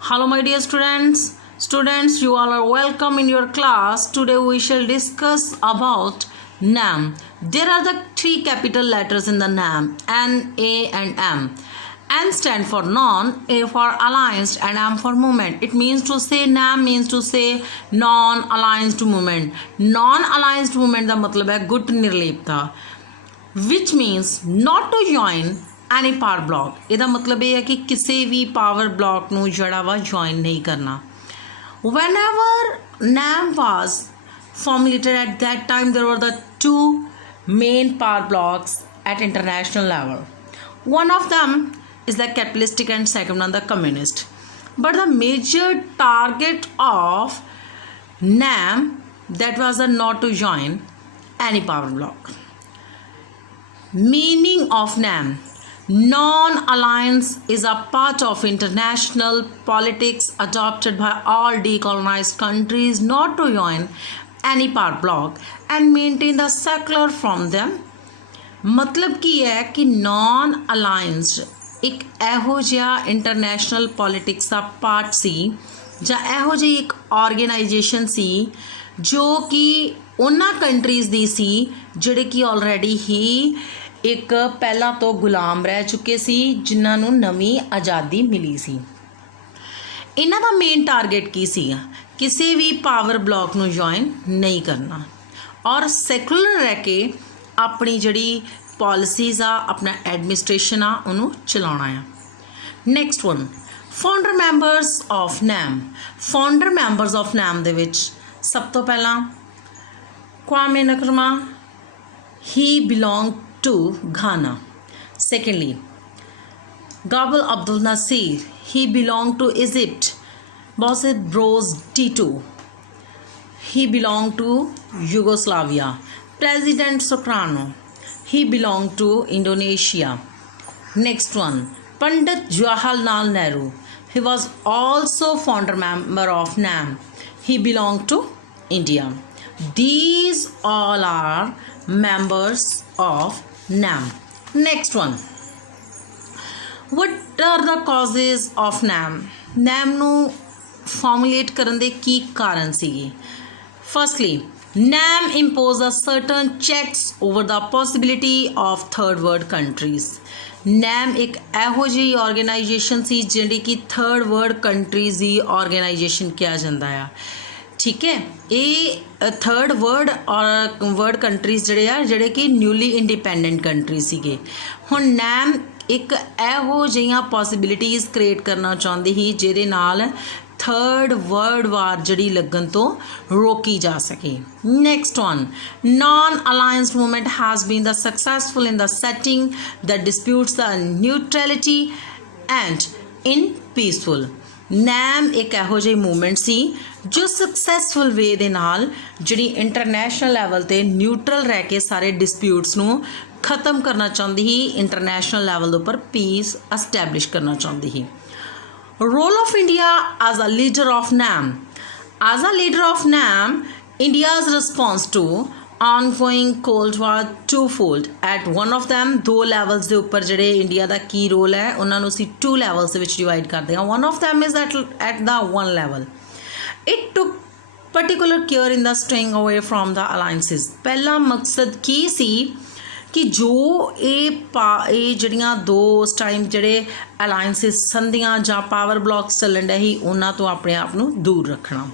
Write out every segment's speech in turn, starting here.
Hello, my dear students. Students, you all are welcome in your class. Today we shall discuss about NAM. There are the three capital letters in the NAM: N, A, and M. N stand for non, A for alliance, and M for movement. It means to say NAM means to say non-allianced movement. Non-allianced movement ਦਾ ਮਤਲਬ ਹੈ ਗੁੱਟ ਨਿਰਲੇਪਤਾ, which means not to join any power block. ਇਹਦਾ ਮਤਲਬ ਇਹ ਹੈ ਕਿ ਕਿਸੇ ਵੀ power block ਨੂੰ ਜਿਹੜਾ ਵਾ ਜੁਆਇਨ ਨਹੀਂ ਕਰਨਾ. Whenever NAM was formulated at that time, there were the two main power blocks at international level. One of them is the capitalistic and second one the communist. But the major target of NAM that was not to join any power block. Meaning of NAM: non-alliance is a part of international politics adopted by all decolonized countries not to join any power block and maintain the secular from them. मतलब ਕੀ ਹੈ ਕਿ non ਅਲਾਇੰਸਡ ਇੱਕ ਇਹੋ ਜਿਹਾ international politics ਦਾ part ਸੀ ਜਾਂ ਇਹੋ ਜਿਹੀ ਇੱਕ ਆਰਗੇਨਾਈਜੇਸ਼ਨ ਸੀ ਜੋ ਕਿ ਉਹਨਾਂ ਕੰਟਰੀਜ਼ ਦੀ ਸੀ ਜਿਹੜੇ ਕਿ ਆਲਰੇਡੀ ਹੀ ਇੱਕ ਪਹਿਲਾਂ ਤੋਂ ਗੁਲਾਮ ਰਹਿ ਚੁੱਕੇ ਸੀ, ਜਿਨ੍ਹਾਂ ਨੂੰ ਨਵੀਂ ਆਜ਼ਾਦੀ ਮਿਲੀ ਸੀ. ਇਹਨਾਂ ਦਾ ਮੇਨ ਟਾਰਗੇਟ ਕੀ ਸੀਗਾ? ਕਿਸੇ ਵੀ ਪਾਵਰ ਬਲਾਕ ਨੂੰ ਜੁਆਇਨ ਨਹੀਂ ਕਰਨਾ ਔਰ ਸੈਕੂਲਰ ਰਹਿ ਕੇ ਆਪਣੀ ਜਿਹੜੀ ਪਾਲਿਸੀਜ਼ ਆ, ਆਪਣਾ ਐਡਮਿਨਿਸਟ੍ਰੇਸ਼ਨ ਆ, ਉਹਨੂੰ ਚਲਾਉਣਾ ਆ. Next one, founder members of NAM. Founder members of NAM ਦੇ ਵਿੱਚ ਸਭ ਤੋਂ ਪਹਿਲਾਂ ਕੁਆਮੇ ਨਕਰਮਾ, he belonged to Ghana. Secondly, Gamal Abdel Nasser, he belonged to Egypt. Josip Broz Tito, he belonged to Yugoslavia. President Sukarno, he belonged to Indonesia. Next one, Pandit Jawaharlal Nehru, he was also founder member of NAM. He belonged to India. These all are members of NAM. Next one, what are the causes of NAM? NAM ਨੂੰ formulate ਕਰਨ ਦੇ ਕੀ ਕਾਰਨ ਸੀਗੇ? Firstly, NAM imposed a certain checks over the possibility of third world countries. NAM ਇੱਕ ਇਹੋ ਜਿਹੀ organisation ਸੀ ਜਿਹੜੀ ਕਿ ਥਰਡ ਵਰਲਡ ਕੰਟਰੀਜ਼ ਦੀ ਆਰਗੇਨਾਈਜੇਸ਼ਨ ਕਿਹਾ ਜਾਂਦਾ ਆ. ਠੀਕ ਹੈ, ਇਹ ਥਰਡ ਵਰਲਡ ਕੰਟਰੀਜ਼ ਜਿਹੜੇ ਕਿ ਨਿਊਲੀ ਇੰਡੀਪੈਂਡੈਂਟ ਕੰਟਰੀ ਸੀਗੇ. ਹੁਣ NAM ਇੱਕ ਇਹੋ ਜਿਹੀਆਂ ਪੋਸੀਬਿਲਿਟੀਜ਼ ਕ੍ਰੀਏਟ ਕਰਨਾ ਚਾਹੁੰਦੀ ਸੀ ਜਿਹਦੇ ਨਾਲ ਥਰਡ ਵਰਲਡ ਵਾਰ ਜਿਹੜੀ ਲੱਗਣ ਤੋਂ ਰੋਕੀ ਜਾ ਸਕੇ. Next one, non aligned movement has been the successful in the setting that disputes the neutrality and in peaceful. NAM ਇੱਕ ਇਹੋ ਜਿਹੀ ਮੂਵਮੈਂਟ ਸੀ ਜੋ ਸਕਸੈਸਫੁਲ ਵੇ ਦੇ ਨਾਲ ਜਿਹੜੀ ਇੰਟਰਨੈਸ਼ਨਲ ਲੈਵਲ 'ਤੇ ਨਿਊਟਰਲ ਰਹਿ ਕੇ ਸਾਰੇ ਡਿਸਪਿਊਟਸ ਨੂੰ ਖ਼ਤਮ ਕਰਨਾ ਚਾਹੁੰਦੀ ਸੀ, ਇੰਟਰਨੈਸ਼ਨਲ ਲੈਵਲ ਦੇ ਉੱਪਰ ਪੀਸ ਐਸਟੈਬਲਿਸ਼ ਕਰਨਾ ਚਾਹੁੰਦੀ ਸੀ. Role of India as a leader of NAM. As a leader of NAM, India's response to ongoing Cold War twofold. At one of them, ਦੋ levels ਦੇ ਉੱਪਰ ਜਿਹੜੇ ਇੰਡੀਆ ਦਾ ਕੀ ਰੋਲ ਹੈ ਉਹਨਾਂ ਨੂੰ ਅਸੀਂ two levels ਦੇ ਵਿੱਚ ਡਿਵਾਈਡ ਕਰਦੇ ਹਾਂ. One of them is at the one level. It took particular care in the staying away from the alliances. ਪਹਿਲਾ ਮਕਸਦ ਕੀ ਸੀ ਕਿ ਜੋ ਇਹ ਜਿਹੜੀਆਂ ਦੋ ਉਸ ਟਾਈਮ ਜਿਹੜੇ ਅਲਾਇੰਸਿਸ ਸੰਧੀਆਂ ਜਾਂ ਪਾਵਰ ਬਲਾਕਸ ਚੱਲਣ ਡੇ ਸੀ ਉਹਨਾਂ ਤੋਂ ਆਪਣੇ ਆਪ ਨੂੰ ਦੂਰ ਰੱਖਣਾ.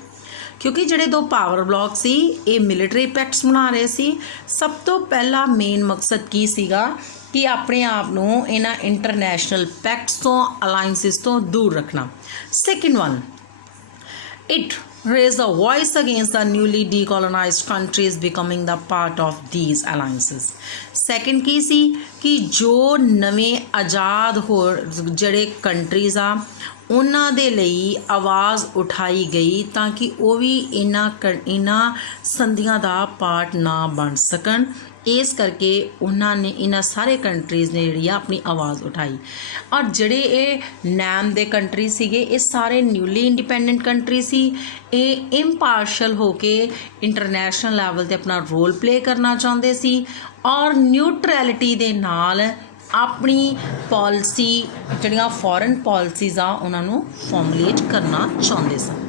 ਕਿਉਂਕਿ ਜਿਹੜੇ ਦੋ ਪਾਵਰ ਬਲਾਕ ਸੀ ਇਹ ਮਿਲਟਰੀ ਪੈਕਟਸ ਬਣਾ ਰਹੇ ਸੀ. ਸਭ ਤੋਂ ਪਹਿਲਾ ਮੇਨ ਮਕਸਦ ਕੀ ਸੀਗਾ ਕਿ ਆਪਣੇ ਆਪ ਨੂੰ ਇਹਨਾਂ ਇੰਟਰਨੈਸ਼ਨਲ ਪੈਕਟਸ ਤੋਂ, ਅਲਾਇੰਸਿਸ ਤੋਂ ਦੂਰ ਰੱਖਣਾ. Second one, it raised a voice against the newly decolonized countries becoming the part of these alliances. Second ਕੀ ਸੀ ਕਿ ਜੋ ਨਵੇਂ ਆਜ਼ਾਦ ਹੋਰ ਜਿਹੜੇ ਕੰਟਰੀਜ਼ ਆ ਉਹਨਾਂ ਦੇ ਲਈ ਆਵਾਜ਼ ਉਠਾਈ ਗਈ ਤਾਂ ਕਿ ਉਹ ਵੀ ਇਹਨਾਂ ਸੰਧੀਆਂ ਦਾ ਪਾਰਟ ਨਾ ਬਣ ਸਕਣ. ਇਸ ਕਰਕੇ ਉਹਨਾਂ ਨੇ ਇਹਨਾਂ ਸਾਰੇ ਕੰਟਰੀਜ਼ ਨੇ ਜਿਹੜੀ ਆ ਆਪਣੀ ਆਵਾਜ਼ ਉਠਾਈ. ਔਰ ਜਿਹੜੇ ਇਹ NAM ਦੇ ਕੰਟਰੀ ਸੀਗੇ ਇਹ ਸਾਰੇ ਨਿਊਲੀ ਇੰਡੀਪੈਂਡੈਂਟ ਕੰਟਰੀ ਸੀ. ਇਹ ਇੰਪਾਰਸ਼ਲ ਹੋ ਕੇ ਇੰਟਰਨੈਸ਼ਨਲ ਲੈਵਲ 'ਤੇ ਆਪਣਾ ਰੋਲ ਪਲੇ ਕਰਨਾ ਚਾਹੁੰਦੇ ਸੀ ਔਰ ਨਿਊਟਰੈਲਿਟੀ ਦੇ ਨਾਲ ਆਪਣੀ ਪਾਲਿਸੀ ਜਿਹੜੀਆਂ ਫੋਰਨ ਪਾਲਿਸੀਜ਼ ਆ ਉਹਨਾਂ ਨੂੰ ਫਾਰਮੂਲੇਟ ਕਰਨਾ ਚਾਹੁੰਦੇ ਸਨ।